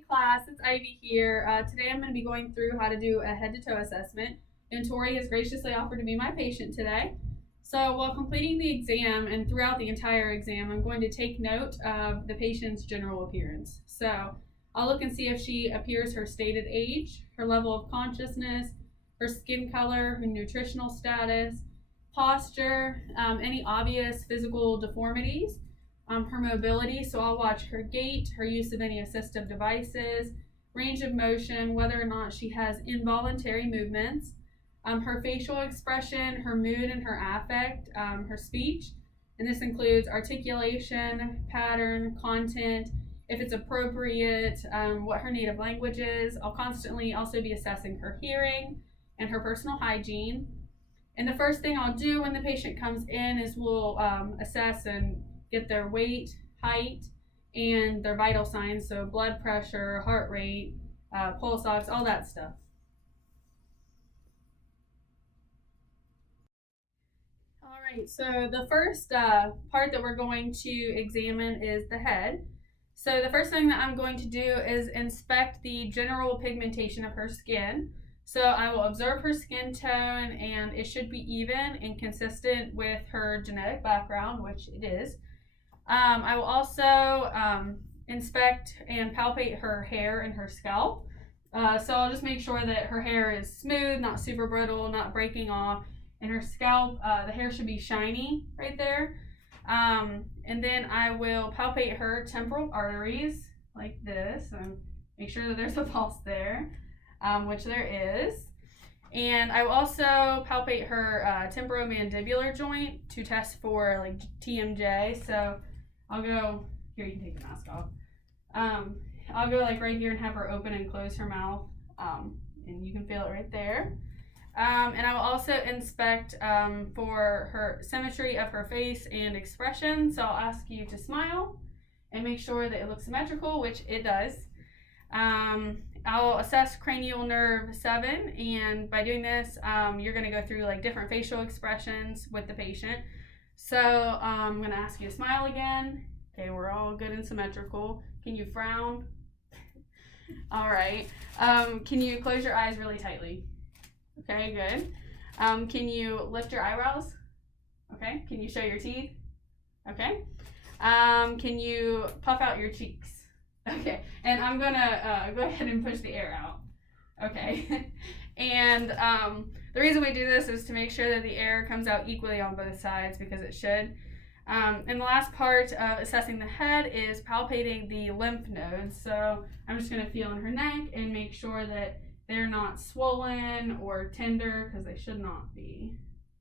Hey class, it's Ivy here. Today I'm going to be going through how to do a head to toe assessment, and Tori has graciously offered to be my patient today. So while completing the exam and throughout the entire exam, I'm going to take note of the patient's general appearance. So I'll look and see if she appears her stated age, her level of consciousness, her skin color, her nutritional status, posture, any obvious physical deformities, her mobility. So I'll watch her gait, her use of any assistive devices, range of motion, whether or not she has involuntary movements, her facial expression, her mood and her affect, her speech. And this includes articulation, pattern, content, if it's appropriate, what her native language is. I'll constantly also be assessing her hearing and her personal hygiene. And the first thing I'll do when the patient comes in is we'll assess and get their weight, height, and their vital signs, so blood pressure, heart rate, pulse ox, all that stuff. All right, so the first part that we're going to examine is the head. So the first thing that I'm going to do is inspect the general pigmentation of her skin. So I will observe her skin tone, and it should be even and consistent with her genetic background, which it is. I will also inspect and palpate her hair and her scalp. So I'll just make sure that her hair is smooth, not super brittle, not breaking off. And her scalp, the hair should be shiny right there. And then I will palpate her temporal arteries like this and make sure that there's a pulse there, which there is. And I will also palpate her temporomandibular joint to test for like TMJ. So I'll go here. You can take the mask off. I'll go like right here and have her open and close her mouth, and you can feel it right there. And I will also inspect for her symmetry of her face and expression. So I'll ask you to smile and make sure that it looks symmetrical, which it does. I'll assess cranial nerve 7, and by doing this, you're going to go through like different facial expressions with the patient. So I'm going to ask you to smile again. Okay, we're all good and symmetrical. Can you frown? All right. Can you close your eyes really tightly? Okay, good. Can you lift your eyebrows? Okay. Can you show your teeth? Okay. Can you puff out your cheeks? Okay. And I'm going to go ahead and push the air out. Okay. And the reason we do this is to make sure that the air comes out equally on both sides, because it should. And the last part of assessing the head is palpating the lymph nodes. So I'm just going to feel in her neck and make sure that they're not swollen or tender, because they should not be.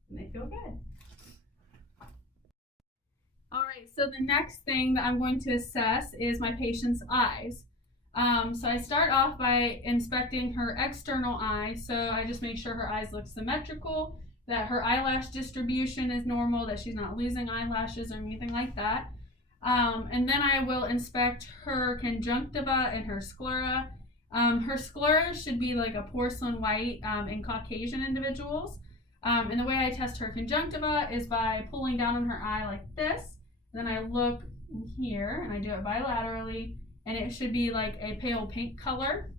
And they feel good. All right, so the next thing that I'm going to assess is my patient's eyes. So I start off by inspecting her external eye. So I just make sure her eyes look symmetrical, that her eyelash distribution is normal, that she's not losing eyelashes or anything like that. And then I will inspect her conjunctiva and her sclera. Her sclera should be like a porcelain white in Caucasian individuals. And the way I test her conjunctiva is by pulling down on her eye like this. Then I look here, and I do it bilaterally, and it should be like a pale pink color.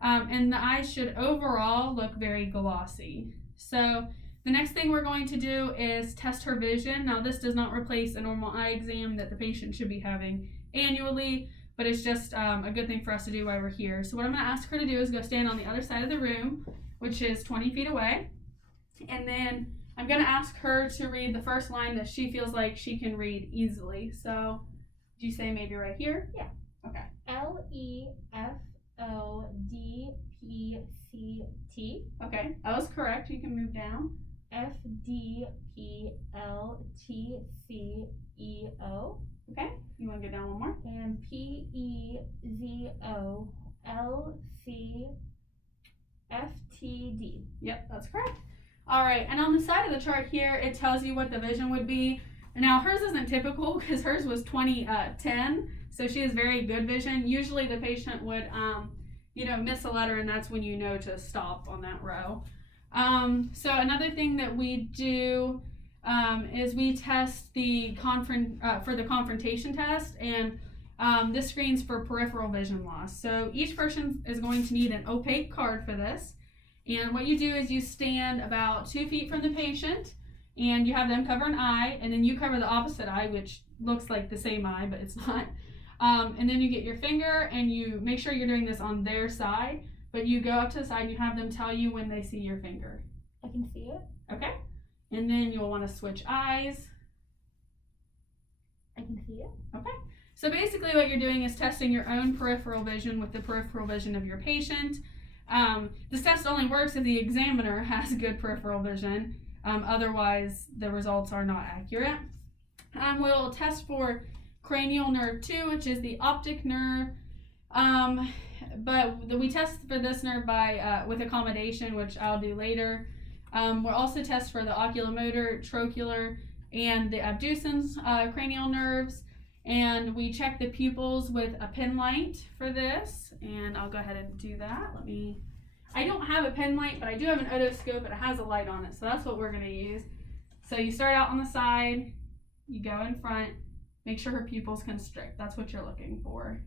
And the eyes should overall look very glossy. So the next thing we're going to do is test her vision. Now, this does not replace a normal eye exam that the patient should be having annually, but it's just a good thing for us to do while we're here. So what I'm going to ask her to do is go stand on the other side of the room, which is 20 feet away. And then I'm going to ask her to read the first line that she feels like she can read easily. So do you say maybe right here? Yeah. Okay. LEFODPCT. Okay, that was correct. You can move down. FDPLTCEO. Okay, you want to go down one more? And PEZOLCFTD. Yep, that's correct. All right, and on the side of the chart here, it tells you what the vision would be. Now, hers isn't typical because hers was 20/10, so she has very good vision. Usually the patient would, miss a letter, and that's when you know to stop on that row. So another thing that we do is we test for the confrontation test, and This screens for peripheral vision loss. So each person is going to need an opaque card for this. And what you do is you stand about 2 feet from the patient and you have them cover an eye, and then you cover the opposite eye, which looks like the same eye, but it's not. And then you get your finger and you make sure you're doing this on their side, but you go up to the side and you have them tell you when they see your finger. I can see it. Okay. And then you'll want to switch eyes. I can see it. Okay. So basically what you're doing is testing your own peripheral vision with the peripheral vision of your patient. This test only works if the examiner has good peripheral vision. Otherwise, the results are not accurate. We'll test for cranial nerve 2, which is the optic nerve. We test for this nerve by with accommodation, which I'll do later. We'll also test for the oculomotor, trochlear, and the abducens cranial nerves. And we check the pupils with a pen light for this. And I'll go ahead and do that. I don't have a pen light, but I do have an otoscope, and it has a light on it. So that's what we're going to use. So you start out on the side, you go in front, make sure her pupils constrict. That's what you're looking for.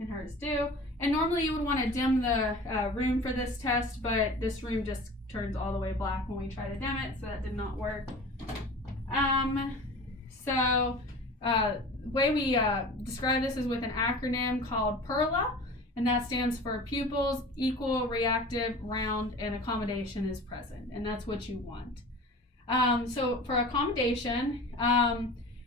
And hers do. And normally you would want to dim the room for this test, but this room just turns all the way black when we try to dim it, so that did not work. The way we describe this is with an acronym called PERLA, and that stands for pupils, equal, reactive, round, and accommodation is present, and that's what you want. So for accommodation,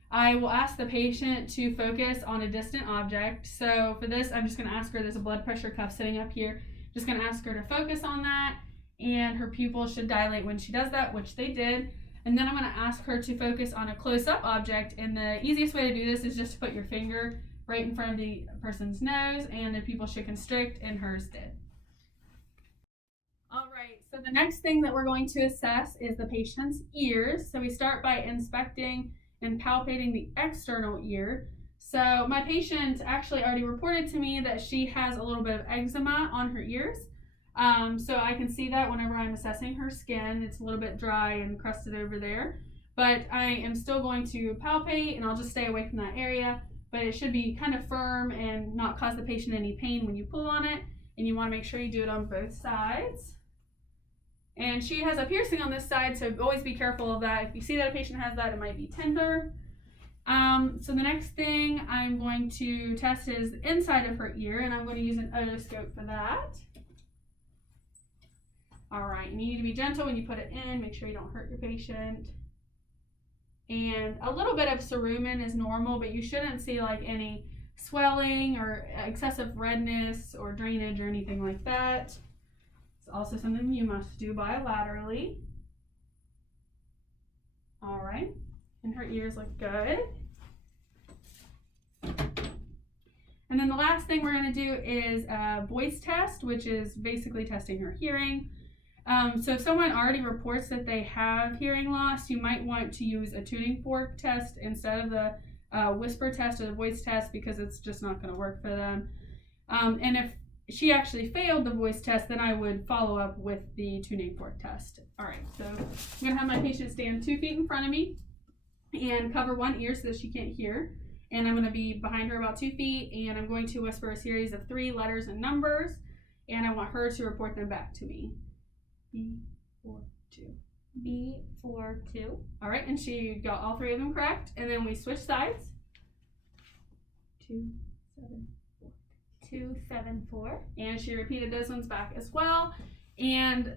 I will ask the patient to focus on a distant object. So for this, I'm just going to ask her, there's a blood pressure cuff sitting up here, just going to ask her to focus on that, and her pupils should dilate when she does that, which they did. And then I'm going to ask her to focus on a close-up object, and the easiest way to do this is just to put your finger right in front of the person's nose, and their pupils should constrict, and hers did. All right, so the next thing that we're going to assess is the patient's ears. So we start by inspecting and palpating the external ear. So my patient actually already reported to me that she has a little bit of eczema on her ears. So I can see that whenever I'm assessing her skin. It's a little bit dry and crusted over there. But I am still going to palpate, and I'll just stay away from that area. But it should be kind of firm and not cause the patient any pain when you pull on it. And you want to make sure you do it on both sides. And she has a piercing on this side, so always be careful of that. If you see that a patient has that, it might be tender. So the next thing I'm going to test is the inside of her ear, and I'm going to use an otoscope for that. All right, and you need to be gentle when you put it in. Make sure you don't hurt your patient. And a little bit of cerumen is normal, but you shouldn't see like any swelling or excessive redness or drainage or anything like that. It's also something you must do bilaterally. All right, and her ears look good. And then the last thing we're going to do is a voice test, which is basically testing her hearing. So if someone already reports that they have hearing loss, you might want to use a tuning fork test instead of the whisper test or the voice test, because it's just not going to work for them. And if she actually failed the voice test, then I would follow up with the tuning fork test. All right, so I'm going to have my patient stand 2 feet in front of me and cover one ear so that she can't hear. And I'm going to be behind her about 2 feet, and I'm going to whisper a series of 3 letters and numbers, and I want her to report them back to me. B42. B42. All right, and she got all 3 of them correct, and then we switch sides. 274. 274. And she repeated those ones back as well. And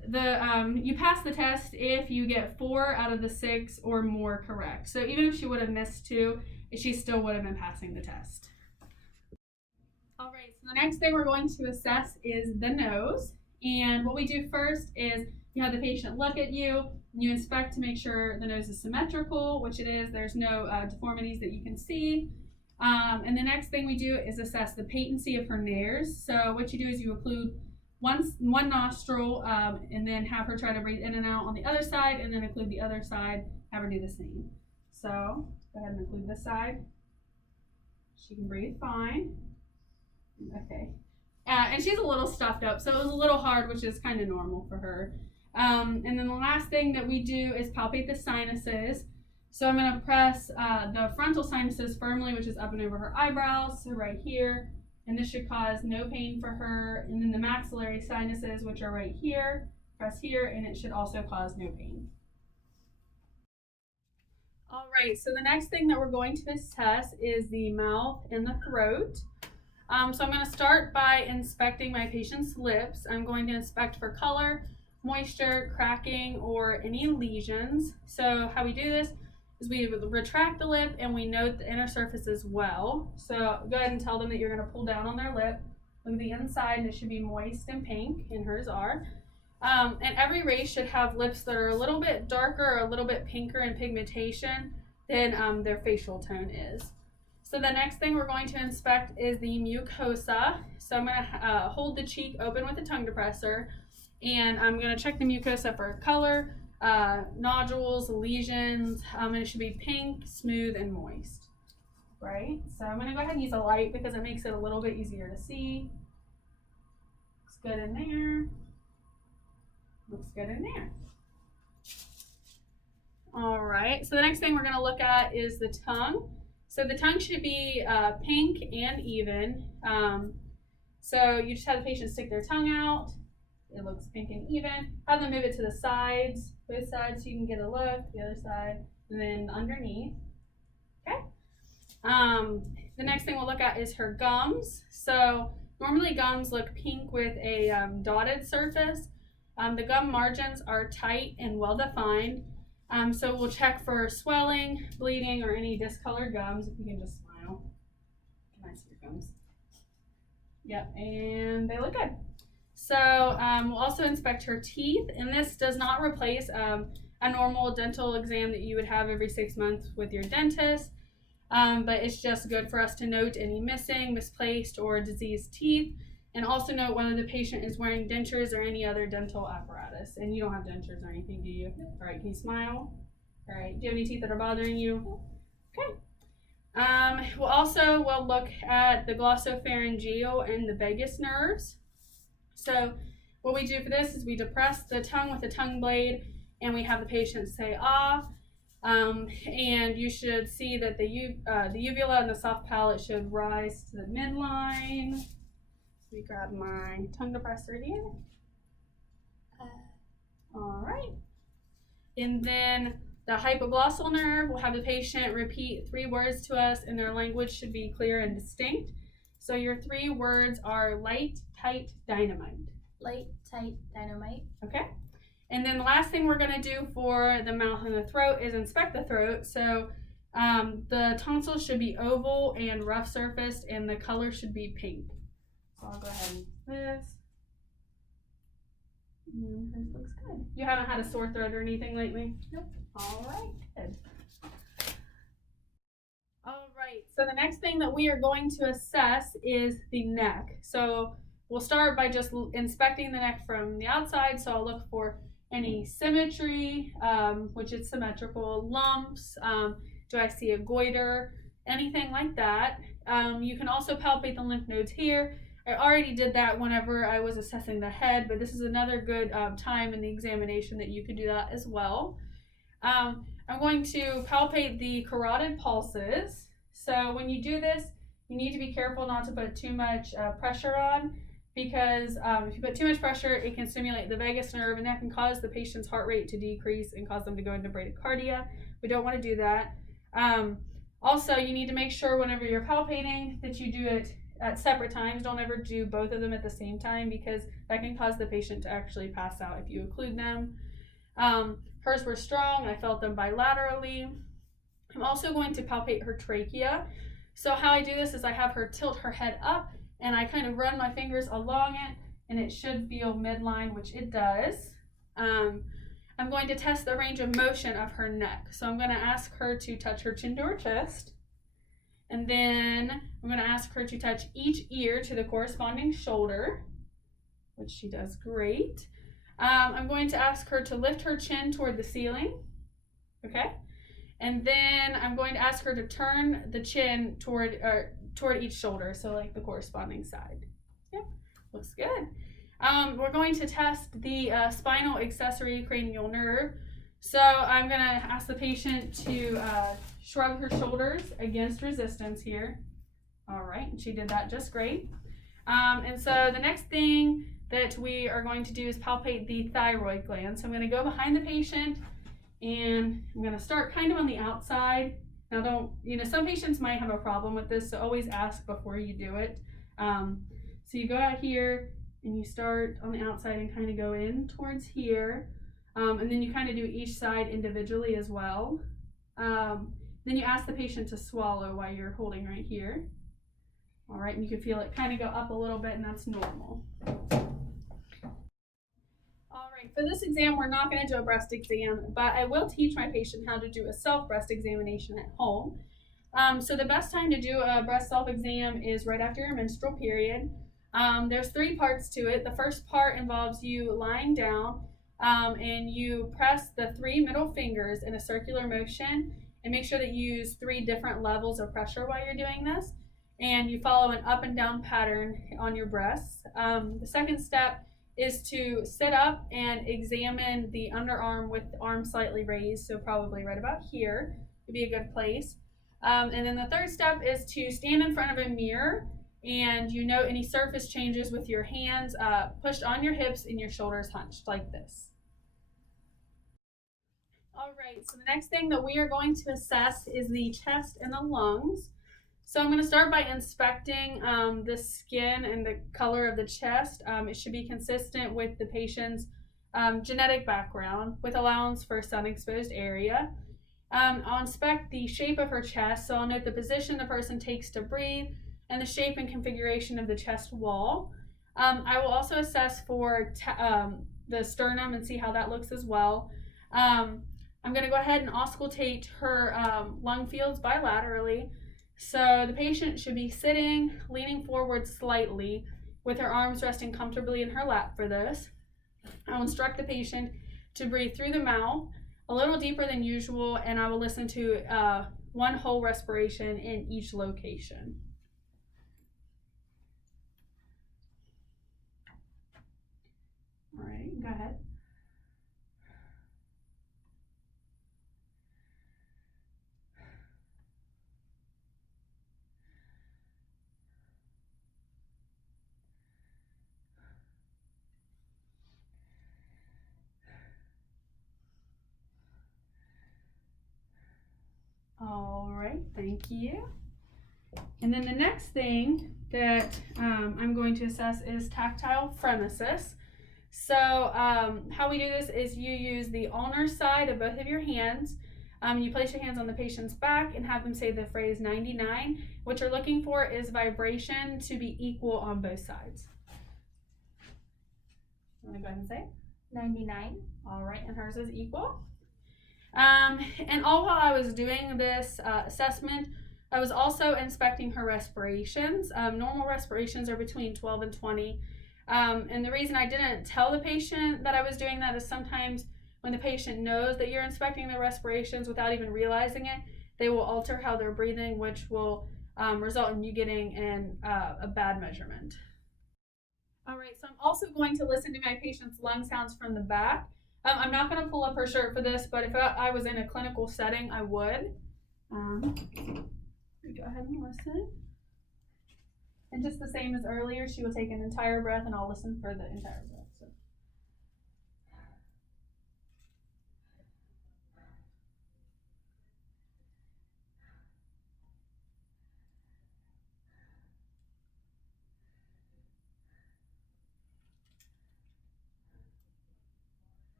you pass the test if you get 4 out of the 6 or more correct. So even if she would have missed 2, she still would have been passing the test. All right, so the next thing we're going to assess is the nose. And what we do first is you have the patient look at you, you inspect to make sure the nose is symmetrical, which it is. There's no deformities that you can see. And the next thing we do is assess the patency of her nares. So what you do is you occlude one nostril and then have her try to breathe in and out on the other side, and then occlude the other side, have her do the same. So go ahead and occlude this side. She can breathe fine. Okay. And she's a little stuffed up, so it was a little hard, which is kind of normal for her. And then the last thing that we do is palpate the sinuses. So I'm going to press the frontal sinuses firmly, which is up and over her eyebrows, so right here. And this should cause no pain for her. And then the maxillary sinuses, which are right here, press here, and it should also cause no pain. All right, so the next thing that we're going to assess is the mouth and the throat. So I'm going to start by inspecting my patient's lips. I'm going to inspect for color, moisture, cracking, or any lesions. So how we do this is we retract the lip and we note the inner surface as well. So go ahead and tell them that you're going to pull down on their lip. Look at the inside, and it should be moist and pink, and hers are. And every race should have lips that are a little bit darker or a little bit pinker in pigmentation than their facial tone is. So the next thing we're going to inspect is the mucosa. So I'm going to hold the cheek open with a tongue depressor, and I'm going to check the mucosa for color, nodules, lesions, and it should be pink, smooth, and moist. Right? So I'm going to go ahead and use a light because it makes it a little bit easier to see. Looks good in there. Looks good in there. All right, so the next thing we're going to look at is the tongue. So the tongue should be pink and even. So you just have the patient stick their tongue out. It looks pink and even. Have them move it to the sides, both sides, so you can get a look, the other side, and then underneath. Okay. The next thing we'll look at is her gums. So normally gums look pink with a dotted surface. The gum margins are tight and well defined. So we'll check for swelling, bleeding, or any discolored gums. If you can just smile. Can I see your gums? Yep, and they look good. So we'll also inspect her teeth, and this does not replace a normal dental exam that you would have every 6 months with your dentist, but it's just good for us to note any missing, misplaced, or diseased teeth, and also note whether the patient is wearing dentures or any other dental apparatus. And you don't have dentures or anything, do you? All right, can you smile? All right, do you have any teeth that are bothering you? Okay. We'll look at the glossopharyngeal and the vagus nerves. So what we do for this is we depress the tongue with a tongue blade, and we have the patient say ah. And you should see that the uvula and the soft palate should rise to the midline. Let me grab my tongue depressor here. All right. And then the hypoglossal nerve, we'll have the patient repeat 3 words to us, and their language should be clear and distinct. So your 3 words are light, tight, dynamite. Light, tight, dynamite. Okay. And then the last thing we're going to do for the mouth and the throat is inspect the throat. So the tonsils should be oval and rough surfaced, and the color should be pink. So I'll go ahead and use this. And this looks good. You haven't had a sore throat or anything lately? Nope. All right, good. All right, so the next thing that we are going to assess is the neck. So we'll start by just inspecting the neck from the outside. So I'll look for any symmetry, which is symmetrical, lumps, do I see a goiter, anything like that. You can also palpate the lymph nodes here. I already did that whenever I was assessing the head, but this is another good time in the examination that you could do that as well. I'm going to palpate the carotid pulses. So when you do this, you need to be careful not to put too much pressure on, because if you put too much pressure, it can stimulate the vagus nerve, and that can cause the patient's heart rate to decrease and cause them to go into bradycardia. We don't want to do that. Also, you need to make sure whenever you're palpating that you do it at separate times. Don't ever do both of them at the same time, because that can cause the patient to actually pass out if you occlude them. Hers were strong. I felt them bilaterally. I'm also going to palpate her trachea. So how I do this is I have her tilt her head up, and I kind of run my fingers along it, and it should feel midline, which it does. I'm going to test the range of motion of her neck. So I'm going to ask her to touch her chin to her chest. And then I'm going to ask her to touch each ear to the corresponding shoulder, which she does great. I'm going to ask her to lift her chin toward the ceiling. Okay. And then I'm going to ask her to turn the chin toward each shoulder, so like the corresponding side. Yep, looks good. We're going to test the spinal accessory cranial nerve. So I'm going to ask the patient to shrug her shoulders against resistance here. All right, and she did that just great. And so the next thing that we are going to do is palpate the thyroid gland. So I'm going to go behind the patient and I'm going to start kind of on the outside. Now some patients might have a problem with this, so always ask before you do it. So you go out here and you start on the outside and kind of go in towards here. And then you kind of do each side individually as well. Then you ask the patient to swallow while you're holding right here. All right, and you can feel it kind of go up a little bit, and that's normal. All right, for this exam, we're not going to do a breast exam, but I will teach my patient how to do a self-breast examination at home. So the best time to do a breast self-exam is right after your menstrual period. There's 3 parts to it. The first part involves you lying down, and you press the 3 middle fingers in a circular motion, and make sure that you use 3 different levels of pressure while you're doing this. And you follow an up and down pattern on your breasts. The second step is to sit up and examine the underarm with the arm slightly raised, so probably right about here would be a good place. And then the third step is to stand in front of a mirror and you note any surface changes with your hands pushed on your hips and your shoulders hunched like this. All right, so the next thing that we are going to assess is the chest and the lungs. So I'm going to start by inspecting the skin and the color of the chest. It should be consistent with the patient's genetic background with allowance for sun-exposed area. I'll inspect the shape of her chest, so I'll note the position the person takes to breathe and the shape and configuration of the chest wall. I will also assess for the sternum and see how that looks as well. I'm going to go ahead and auscultate her lung fields bilaterally. So the patient should be sitting, leaning forward slightly with her arms resting comfortably in her lap for this. I'll instruct the patient to breathe through the mouth a little deeper than usual, and I will listen to 1 whole respiration in each location. All right, go ahead. All right, thank you. And then the next thing that I'm going to assess is tactile phrenesis. So how we do this is you use the ulnar side of both of your hands. You place your hands on the patient's back and have them say the phrase 99. What you're looking for is vibration to be equal on both sides. You want to go ahead and say 99. All right, and hers is equal. And all while I was doing this assessment, I was also inspecting her respirations. Normal respirations are between 12 and 20. And the reason I didn't tell the patient that I was doing that is sometimes when the patient knows that you're inspecting their respirations without even realizing it, they will alter how they're breathing, which will result in you getting a bad measurement. All right, so I'm also going to listen to my patient's lung sounds from the back. I'm not going to pull up her shirt for this, but if I was in a clinical setting, I would. Go ahead and listen. And just the same as earlier, she will take an entire breath and I'll listen for the entire breath. So.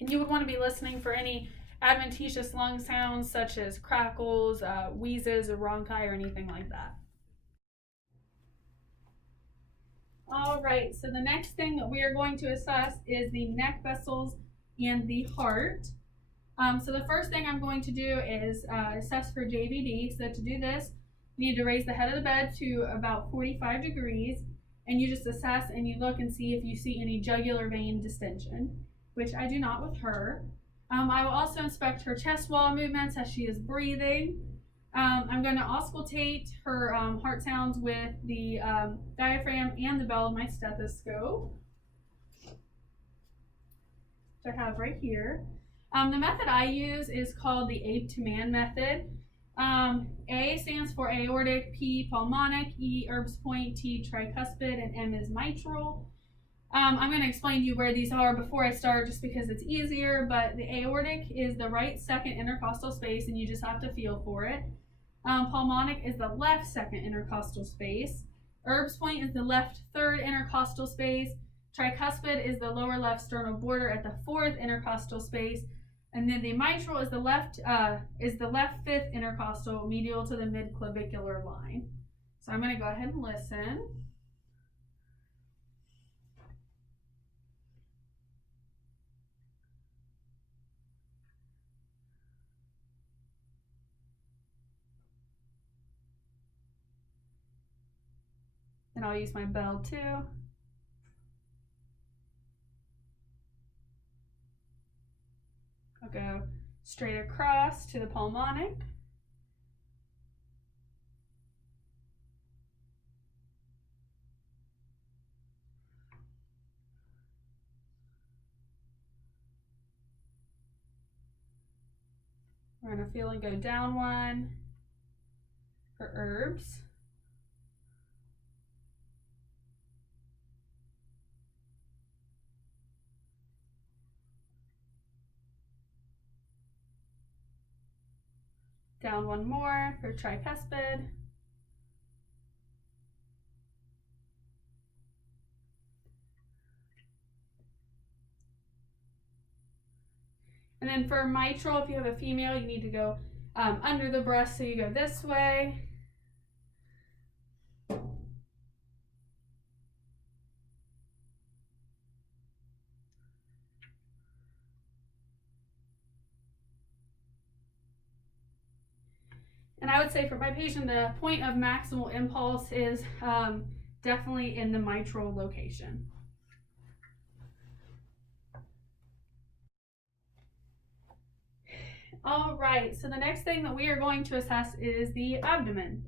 And you would want to be listening for any adventitious lung sounds such as crackles, wheezes, or rhonchi, or anything like that. All right, so the next thing that we are going to assess is the neck vessels and the heart. So the first thing I'm going to do is assess for JVD. So to do this, you need to raise the head of the bed to about 45 degrees, and you just assess and you look and see if you see any jugular vein distension, which I do not with her. I will also inspect her chest wall movements as she is breathing. I'm going to auscultate her heart sounds with the diaphragm and the bell of my stethoscope. which I have right here. The method I use is called the ape to man method. A stands for aortic, P pulmonic, E Erb's point, T tricuspid, and M is mitral. I'm going to explain to you where these are before I start just because it's easier, but the aortic is the right second intercostal space and you just have to feel for it. Pulmonic is the left second intercostal space. Erb's point is the left third intercostal space. Tricuspid is the lower left sternal border at the fourth intercostal space. And then the mitral is the left fifth intercostal medial to the midclavicular line. So I'm going to go ahead and listen. And I'll use my bell too. I'll go straight across to the pulmonic. We're going to feel and go down one for Erb's. Down one more for tricuspid. And then for mitral, if you have a female, you need to go under the breast, so you go this way. And I would say for my patient, the point of maximal impulse is definitely in the mitral location. All right, so the next thing that we are going to assess is the abdomen.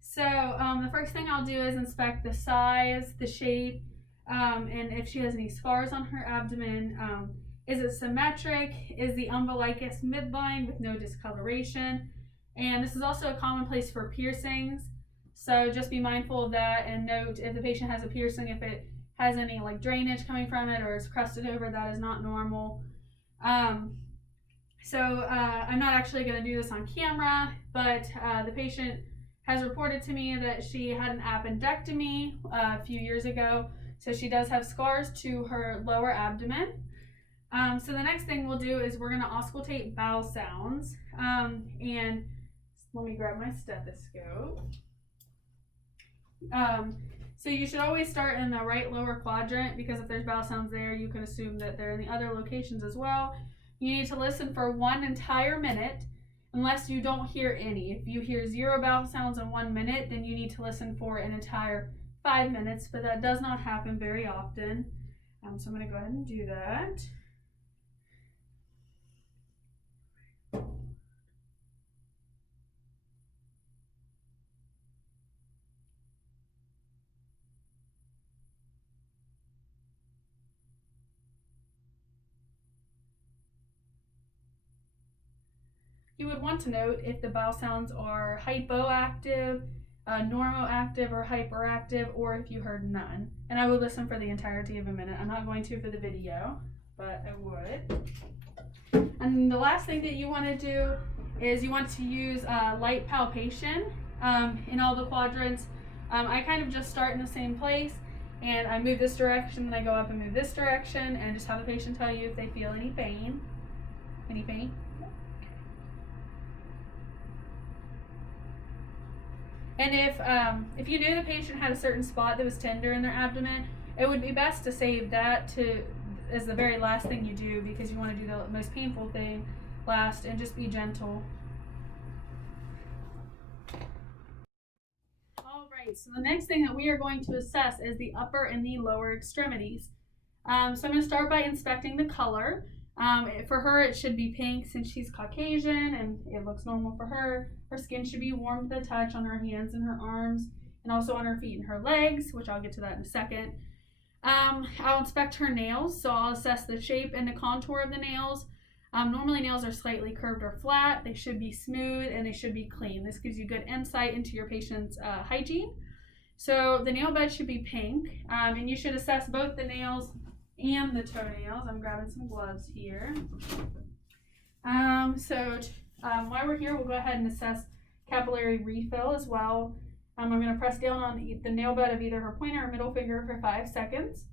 So the first thing I'll do is inspect the size, the shape, and if she has any scars on her abdomen. Is it symmetric? Is the umbilicus midline with no discoloration? And this is also a common place for piercings. So just be mindful of that and note if the patient has a piercing, if it has any like drainage coming from it or is crusted over, that is not normal. So I'm not actually going to do this on camera, but the patient has reported to me that she had an appendectomy a few years ago. So she does have scars to her lower abdomen. So the next thing we'll do is we're going to auscultate bowel sounds. And let me grab my stethoscope. So you should always start in the right lower quadrant because if there's bowel sounds there, you can assume that they're in the other locations as well. You need to listen for 1 entire minute unless you don't hear any. If you hear 0 bowel sounds in 1 minute, then you need to listen for an entire 5 minutes, but that does not happen very often. So I'm going to go ahead and do that. You would want to note if the bowel sounds are hypoactive, normoactive, or hyperactive, or if you heard none. And I would listen for the entirety of a minute. I'm not going to for the video, but I would. And the last thing that you want to do is you want to use light palpation in all the quadrants. I kind of just start in the same place and I move this direction, and I go up and move this direction, and just have the patient tell you if they feel any pain. Any pain? And if you knew the patient had a certain spot that was tender in their abdomen, it would be best to save that as the very last thing you do because you want to do the most painful thing last and just be gentle. All right, so the next thing that we are going to assess is the upper and the lower extremities. So I'm going to start by inspecting the color. For her, it should be pink since she's Caucasian and it looks normal for her. Her skin should be warm to the touch on her hands and her arms and also on her feet and her legs, which I'll get to that in a second. I'll inspect her nails, so I'll assess the shape and the contour of the nails. Normally nails are slightly curved or flat. They should be smooth and they should be clean. This gives you good insight into your patient's hygiene. So the nail bed should be pink, and you should assess both the nails and the toenails. I'm grabbing some gloves here. While we're here, we'll go ahead and assess capillary refill as well. I'm going to press down on the nail bed of either her pointer or middle finger for 5 seconds.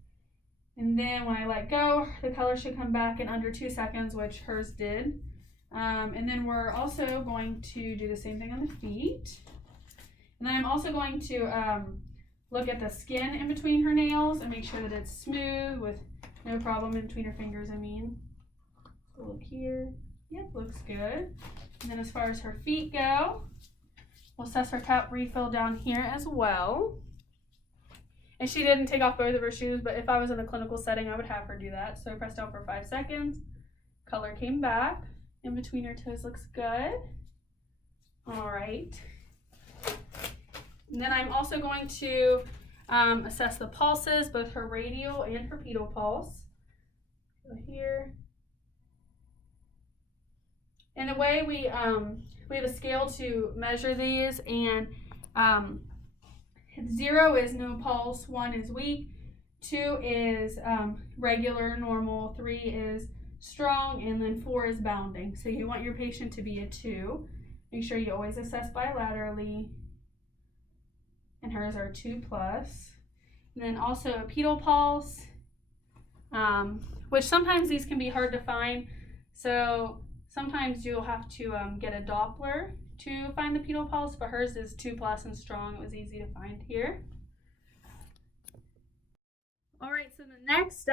And then when I let go, the color should come back in under 2 seconds, which hers did. And then we're also going to do the same thing on the feet. And then I'm also going to look at the skin in between her nails and make sure that it's smooth with no problem in between her fingers, Look here. Yep, looks good. And then as far as her feet go, we'll assess her cap refill down here as well. And she didn't take off both of her shoes, but if I was in a clinical setting, I would have her do that. So I pressed down for 5 seconds. Color came back. In between her toes looks good. All right. And then I'm also going to assess the pulses, both her radial and her pedal pulse. So here. And the way we have a scale to measure these, and 0 is no pulse, 1 is weak, 2 is regular, normal, 3 is strong, and then 4 is bounding. So you want your patient to be a 2. Make sure you always assess bilaterally. And hers are 2+. And then also a pedal pulse, which sometimes these can be hard to find. So sometimes you'll have to get a Doppler to find the pedal pulse, but hers is 2+ and strong. It was easy to find here. All right, so the next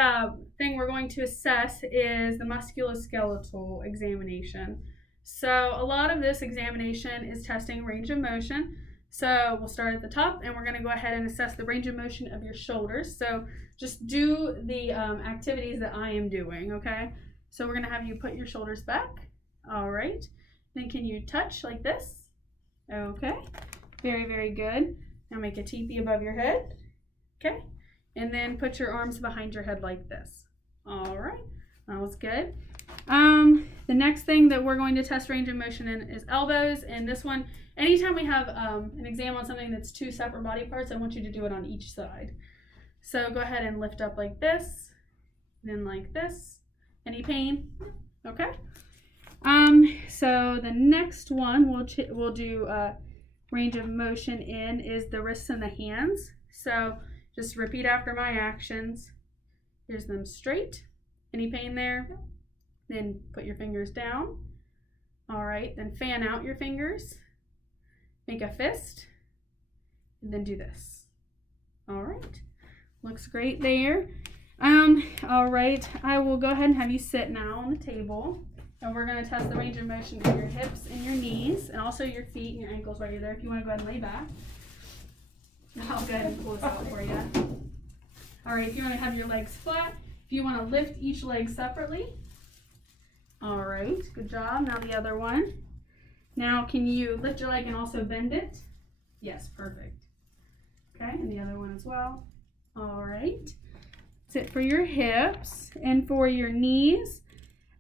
thing we're going to assess is the musculoskeletal examination. So a lot of this examination is testing range of motion. So we'll start at the top, and we're going to go ahead and assess the range of motion of your shoulders. So just do the activities that I am doing, okay? So we're going to have you put your shoulders back. All right. Then can you touch like this? Okay. Very, very good. Now make a teepee above your head. Okay. And then put your arms behind your head like this. All right. That was good. The next thing that we're going to test range of motion in is elbows. And this one, anytime we have an exam on something that's 2 separate body parts, I want you to do it on each side. So go ahead and lift up like this, then like this. Any pain? Okay. So the next one we'll do range of motion in is the wrists and the hands. So just repeat after my actions. Here's them straight. Any pain there? Then put your fingers down. All right, then fan out your fingers. Make a fist. And then do this. All right, looks great there. All right, I will go ahead and have you sit now on the table. And we're going to test the range of motion in your hips and your knees, and also your feet and your ankles while you're there. If you want to go ahead and lay back, I'll go ahead and pull this out for you. All right, if you want to have your legs flat, if you want to lift each leg separately. All right, good job. Now the other one. Now can you lift your leg and also bend it? Yes, perfect. Okay, and the other one as well. All right. That's it for your hips. And for your knees,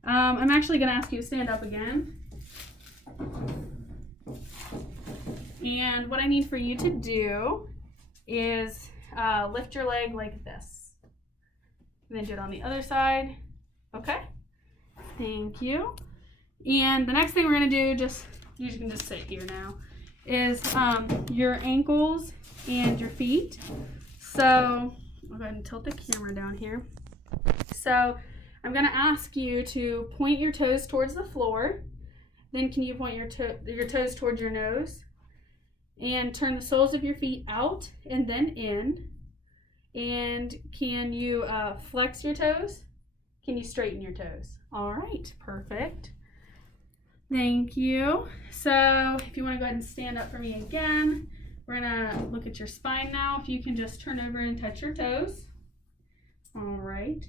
I'm actually going to ask you to stand up again. And what I need for you to do is lift your leg like this. And then do it on the other side. Okay? Thank you. And the next thing we're going to do, you can just sit here now, is your ankles and your feet. So I'll go ahead and tilt the camera down here. So I'm going to ask you to point your toes towards the floor. Then can you point your toes towards your nose? And turn the soles of your feet out and then in. And can you flex your toes? Can you straighten your toes? All right, perfect. Thank you. So if you want to go ahead and stand up for me again, we're going to look at your spine now. If you can just turn over and touch your toes. All right.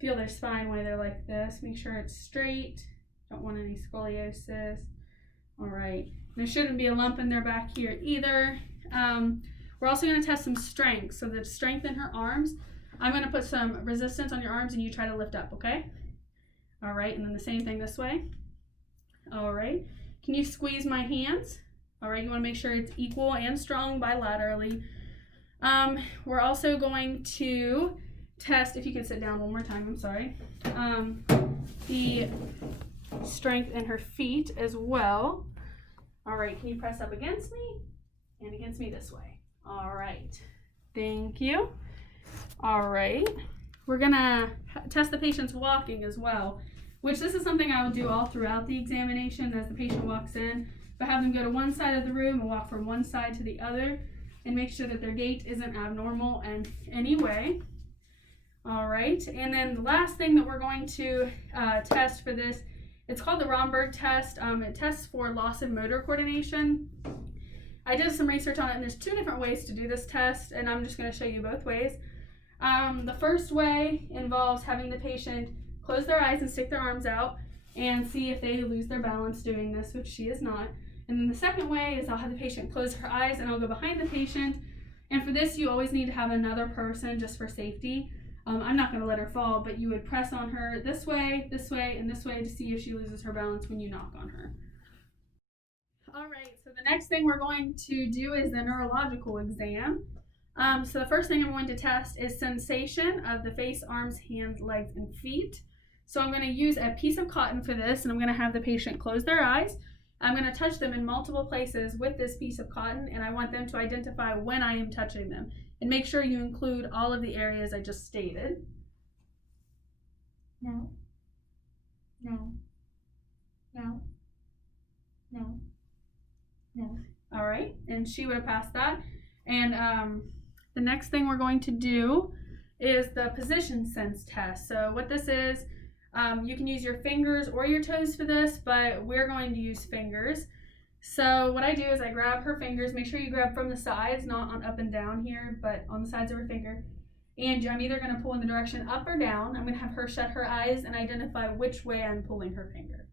Feel their spine when they're like this. Make sure it's straight. Don't want any scoliosis. All right. There shouldn't be a lump in their back here either. We're also going to test some strength. So to strengthen her arms, I'm going to put some resistance on your arms and you try to lift up, okay? All right, and then the same thing this way. All right. Can you squeeze my hands? All right, you want to make sure it's equal and strong bilaterally. We're also going to test, if you can sit down one more time, I'm sorry, the strength in her feet as well. All right, can you press up against me and against me this way? All right, thank you. All right, we're gonna test the patient's walking as well, which this is something I would do all throughout the examination as the patient walks in, but have them go to one side of the room and walk from one side to the other and make sure that their gait isn't abnormal in any way. All right, and then the last thing that we're going to test for this, it's called the Romberg test. It tests for loss of motor coordination. I did some research on it, and there's 2 different ways to do this test, and I'm just going to show you both ways. The first way involves having the patient close their eyes and stick their arms out and see if they lose their balance doing this, which she is not. And then the second way is I'll have the patient close her eyes and I'll go behind the patient. And for this, you always need to have another person just for safety. I'm not going to let her fall, but you would press on her this way, and this way to see if she loses her balance when you knock on her. All right, so the next thing we're going to do is the neurological exam. So the first thing I'm going to test is sensation of the face, arms, hands, legs, and feet. So I'm going to use a piece of cotton for this, and I'm going to have the patient close their eyes. I'm going to touch them in multiple places with this piece of cotton, and I want them to identify when I am touching them. And make sure you include all of the areas I just stated. No. No. No. No. No. All right, and she would have passed that. And the next thing we're going to do is the position sense test. So what this is, you can use your fingers or your toes for this, but we're going to use fingers. So what I do is I grab her fingers. Make sure you grab from the sides, not on up and down here, but on the sides of her finger. And I'm either going to pull in the direction up or down. I'm going to have her shut her eyes and identify which way I'm pulling her finger.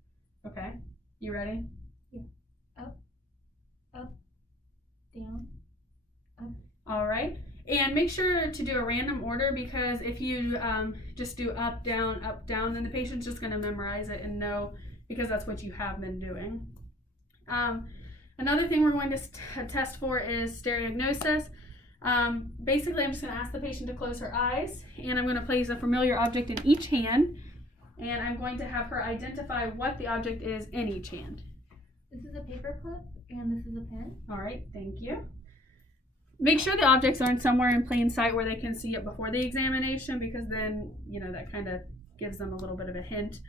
Okay, you ready? Yeah. Up, up, down, up. All right. And make sure to do a random order, because if you just do up, down, then the patient's just going to memorize it and know, because that's what you have been doing. Another thing we're going to test for is stereognosis. Basically, I'm just going to ask the patient to close her eyes, and I'm going to place a familiar object in each hand, and I'm going to have her identify what the object is in each hand. This is a paper clip, and this is a pen. All right, thank you. Make sure the objects aren't somewhere in plain sight where they can see it before the examination, because then, that kind of gives them a little bit of a hint.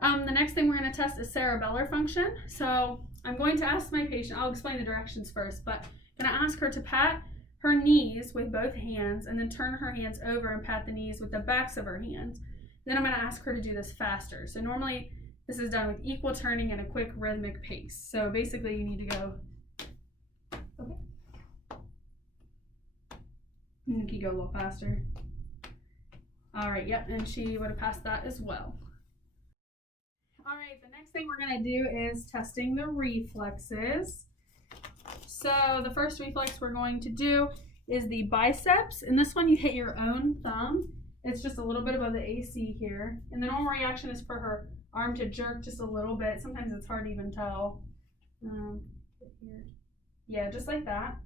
The next thing we're going to test is cerebellar function. So I'm going to ask my patient, I'll explain the directions first, but I'm going to ask her to pat her knees with both hands and then turn her hands over and pat the knees with the backs of her hands. Then I'm going to ask her to do this faster. So normally this is done with equal turning and a quick rhythmic pace. So basically you need to go, okay. And you go a little faster. All right, yep, and she would have passed that as well. All right, the next thing we're gonna do is testing the reflexes. So the first reflex we're going to do is the biceps, and this one you hit your own thumb. It's just a little bit above the AC here. And the normal reaction is for her arm to jerk just a little bit. Sometimes it's hard to even tell. Yeah, just like that.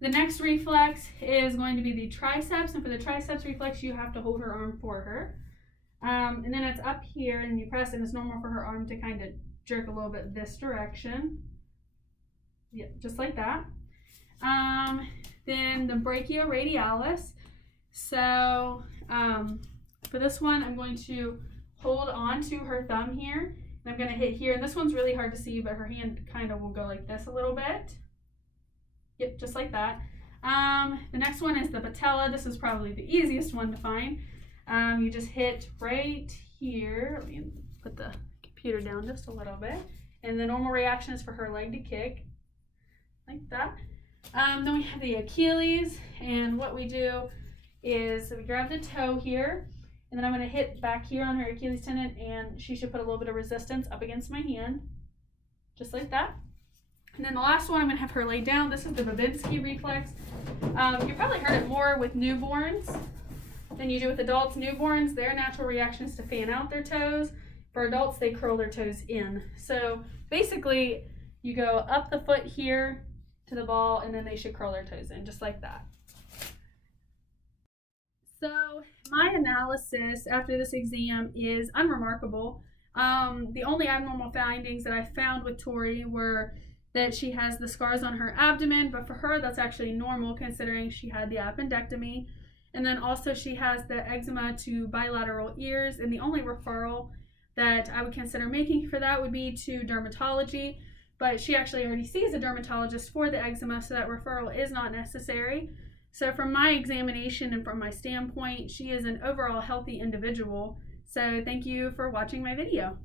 The next reflex is going to be the triceps, and for the triceps reflex, you have to hold her arm for her. And then it's up here, and you press, and it's normal for her arm to kind of jerk a little bit this direction. Yep, just like that. Then the brachioradialis. So for this one, I'm going to hold on to her thumb here, and I'm going to hit here. And this one's really hard to see, but her hand kind of will go like this a little bit. Yep, just like that. The next one is the patella. This is probably the easiest one to find. You just hit right here. Let me put the computer down just a little bit. And the normal reaction is for her leg to kick, like that. Then we have the Achilles, and what we do is we grab the toe here, and then I'm going to hit back here on her Achilles tendon, and she should put a little bit of resistance up against my hand, just like that. And then the last one, I'm going to have her lay down. This is the Babinski reflex. You probably heard it more with newborns than you do with adults. Newborns, their natural reaction is to fan out their toes. For adults, they curl their toes in. So basically, you go up the foot here to the ball, and then they should curl their toes in, just like that. So my analysis after this exam is unremarkable. The only abnormal findings that I found with Tori were that she has the scars on her abdomen, but for her that's actually normal considering she had the appendectomy. And then also she has the eczema to bilateral ears, and the only referral that I would consider making for that would be to dermatology, but she actually already sees a dermatologist for the eczema, so that referral is not necessary. So from my examination and from my standpoint, she is an overall healthy individual. So thank you for watching my video.